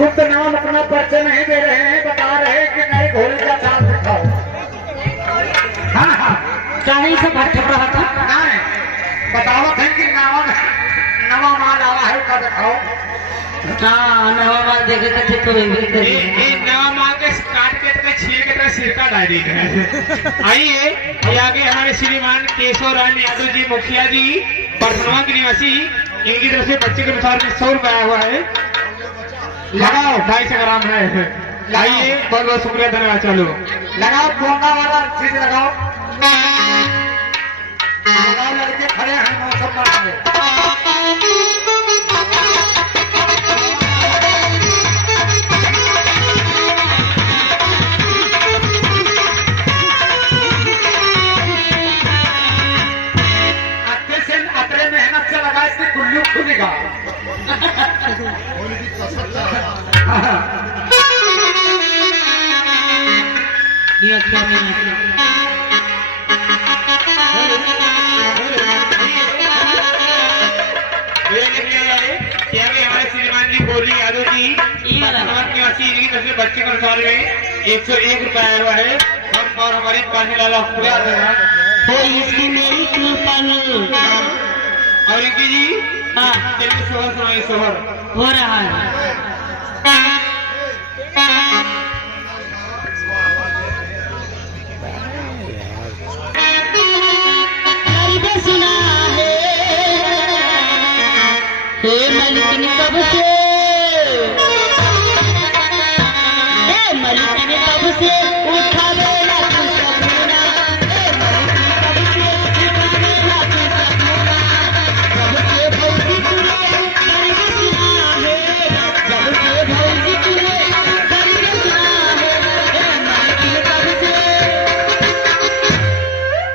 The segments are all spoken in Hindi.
गुप्त नाम अपना परिचय नहीं दे रहे हैं, बता रहे हैं कि नए घोड़े का चाल दिखाओ। हाँ हाँ चाहे से भर छप रहा था। नहीं बतावत है कि नवा माल आवा है उसका दिखाओ। हाँ नवा माल देखे थे तो ये नवा माल के काट के तरह छील के तरह सिरका डायरी है। आइए ये आगे हमारे श्रीमान केशव राम यादव जी मुखिया जी परसनवा के निवासी, इनकी तरफ से बच्चे के अनुसार में 100 रुपया आया हुआ है। लगाओ 250 ग्राम है। आइए बहुत बहुत शुक्रिया धन्यवाद। चलो लगाओ पोंगा वाला चीज लगाओ, लगाओ लड़के खड़े हैं मौसम में। अतरे मेहनत से लगा इसकी कुल्लू खुलेगा। ये अच्छा नहीं है। हमारे श्रीमान जी बोली यादव जी इनकी तरफ से बच्चे के अनुसार में 101 रुपया आया हुआ है। हम और हमारी पानी लाला खुला इसकी मेरी कृपा और इनकी जी हाँ चलिए सोहर सुनाइए। सोहर हो रहा है। सुना है हे मलिक ने कब से, हे मलिक ने कब से उठावे ना तू सपना, हे मलिक ने कब से उठावे ना तू सपना, जब से भौजी तूने करके सुना है, जब से भौजी तूने करके सुना है, हे मलिक ने कब से।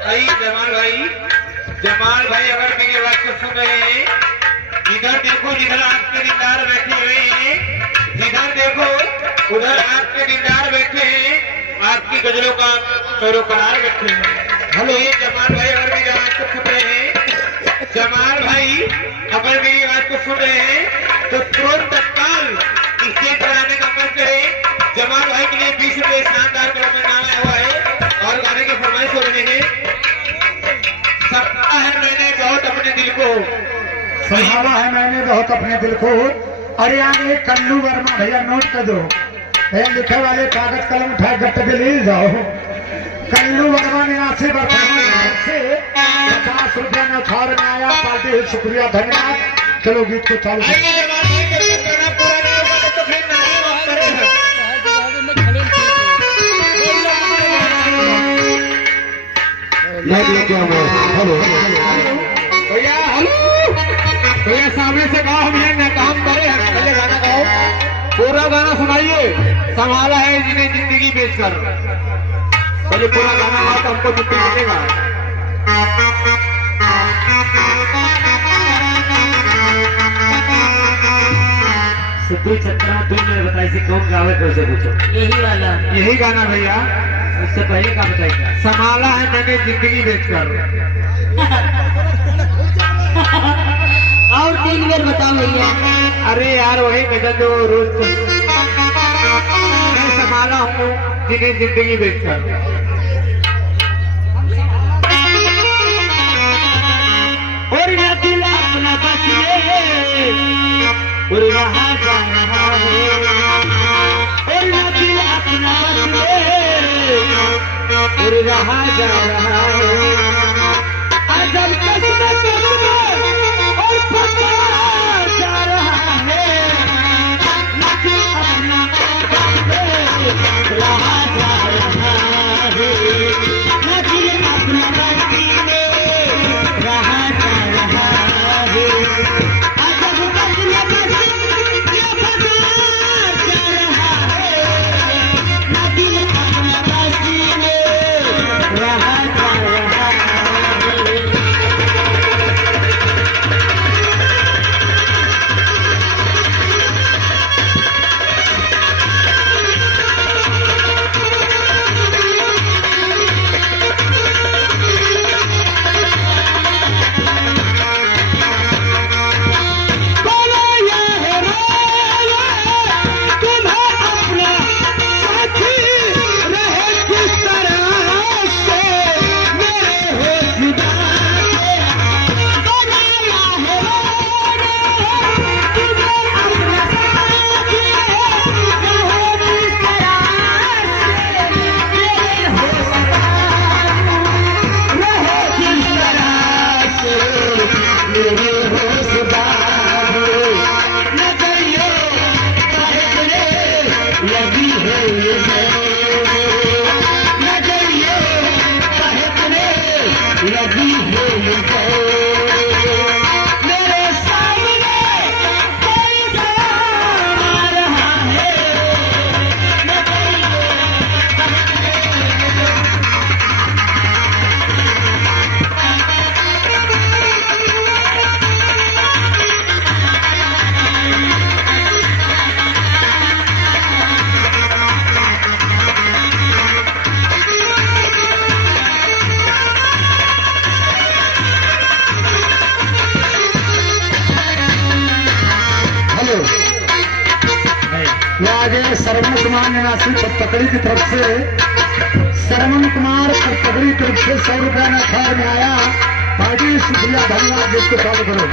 आई जमाल भाई अगर मेरी बात को सुन रहे हैं, इधर देखो जिधर आपके दीदार बैठे हुए हैं, इधर देखो उधर आपके दीदार बैठे हैं, आपकी गजलों का पैरोकार बैठे हैं। हेलो ये जमाल भाई अगर मेरी बात को सुन रहे हैं, जमाल भाई अगर मेरी बात को सुन रहे हैं तो तुरंत तत्काल स्टेज पर आने का मन करें। जमाल भाई के लिए 20 रुपये शानदार क्रम में नाम आया हुआ है और गाने की फरमाइश हो रही है। संभाला है मैंने बहुत अपने दिल को, संभाला है मैंने बहुत अपने दिल को। अरे आगे कल्लू वर्मा भैया नोट कर दो, लिखे वाले कागज कलम उठाए गट्टे पे ले जाओ। कल्लू वर्मा ने आपसे से 50 रुपया में उछाल में आया। पार्टी शुक्रिया धन्यवाद। चलो गीत को चालू हेलो भैया, हेलो भैया सामने से गाओ, भैया न काम करे पहले गाना गाओ, पूरा गाना सुनाइए। संभाला है जिन्हें जिंदगी बेचकर, पहले पूरा गाना गाओ तो हमको छुट्टी मिलेगा। सिद्धू छत्रा तुमने बताई से कौन गावे कैसे पूछो, यही वाला यही गाना भैया उससे पहले का बताइए। संभाला है मैंने जिंदगी बेचकर। और 3 बार बताओ भैया। अरे यार वही गजल जो रोज मैं संभाला हूँ जिन्हें जिंदगी बेचकर। और यह दिल अपना बचिए और यहाँ जा रहा है, और यह दिल अपना बचिए और यहाँ जा रहा है। आजम कसमे कसमे और फंसा जा रहा है, नदी अपना यहाँ जा रहा है, नदी अपना बचिए रहा जा रहा है। आजम कसमे कसमे फंसा जा रहा है, नदी अपना बचिए रहा जा रहा है। नजरिए कहतने लगी हो मेरे सामने कोई जवान आ रहा है आगे श्रवण कुमार निवासी पतकड़ी की तरफ से श्रवण कुमार पतकड़ी की तरफ से 100 रुपया में अखाड़ में आया। पार्टी शुक्रिया धन्यवाद जिसको चालू करो।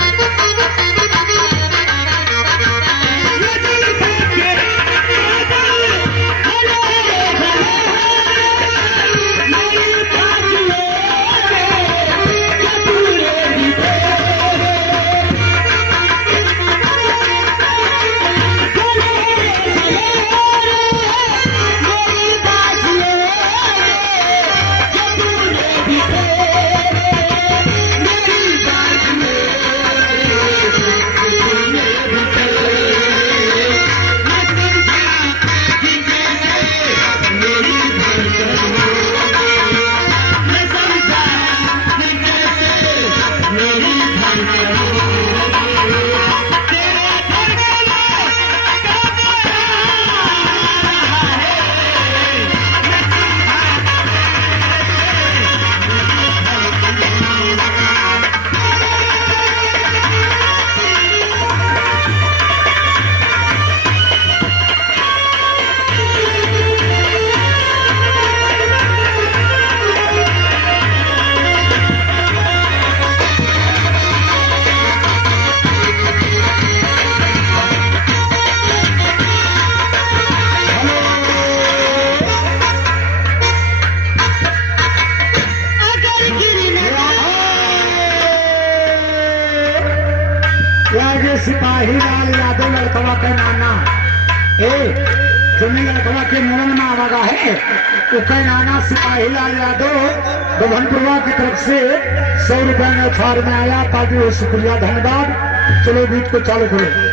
सिपाही लाल यादव लड़कवा के नाना तुम्हें लड़कवा के मुड़न में आवागा है उसका नाना सिपाही लाल यादव गोधनपुरवा की तरफ से 100 रुपया में अखाड़ में आया। पार्टी को शुक्रिया धन्यवाद। चलो गीत को चालू करो।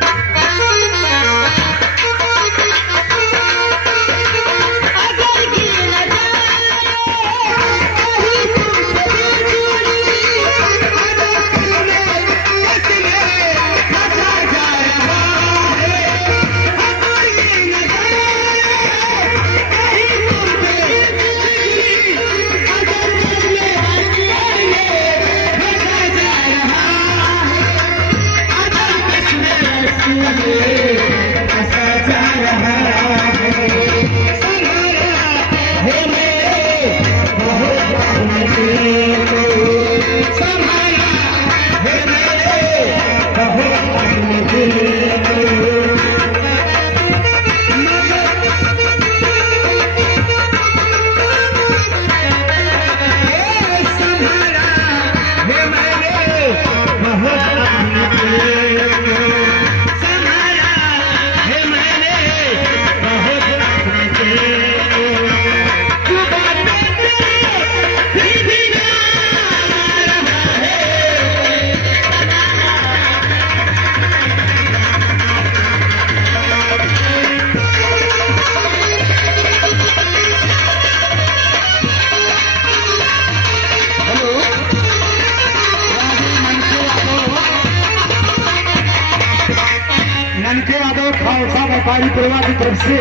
खालसा व्यापारी परिवार की तरफ से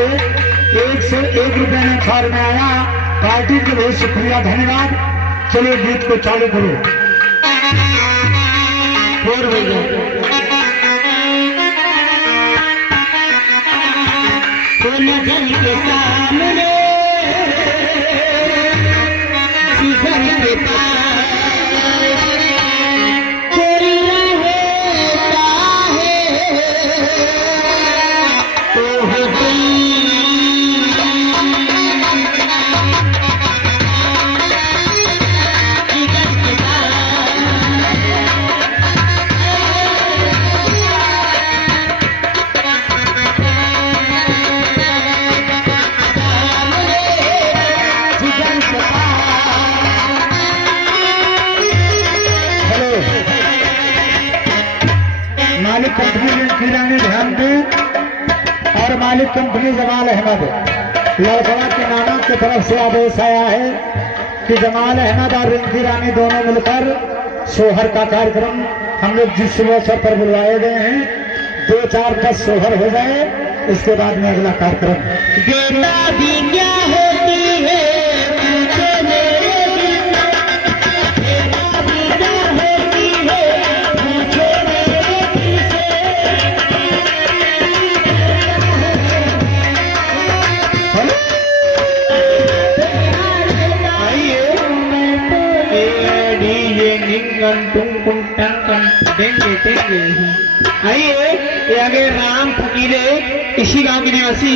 101 रुपया में अखाड़ में आया। पार्टी के बहुत शुक्रिया धन्यवाद। चलो गीत को चालू करो। नजर के सामने शिखर के पास कोई रहता है तो हो घर मालिक कंपनी जमाल अहमद, लड़कवा के नाना की तरफ से आदेश आया है कि जमाल अहमद और रिंकी रानी दोनों मिलकर सोहर का कार्यक्रम हम लोग जिस शुभ अवसर पर बुलवाए गए हैं, 2-4-10 सोहर हो जाए, इसके बाद में अगला कार्यक्रम। बेटा भी क्या होती है पूछो मेरे दिल से, बेटा भी क्या होती है पूछो मेरे दिल से। आइए डीजे निंगन तुम कुम टंकन देंगे देंगे। आइए ये आगे राम फकीरे इसी गांव के निवासी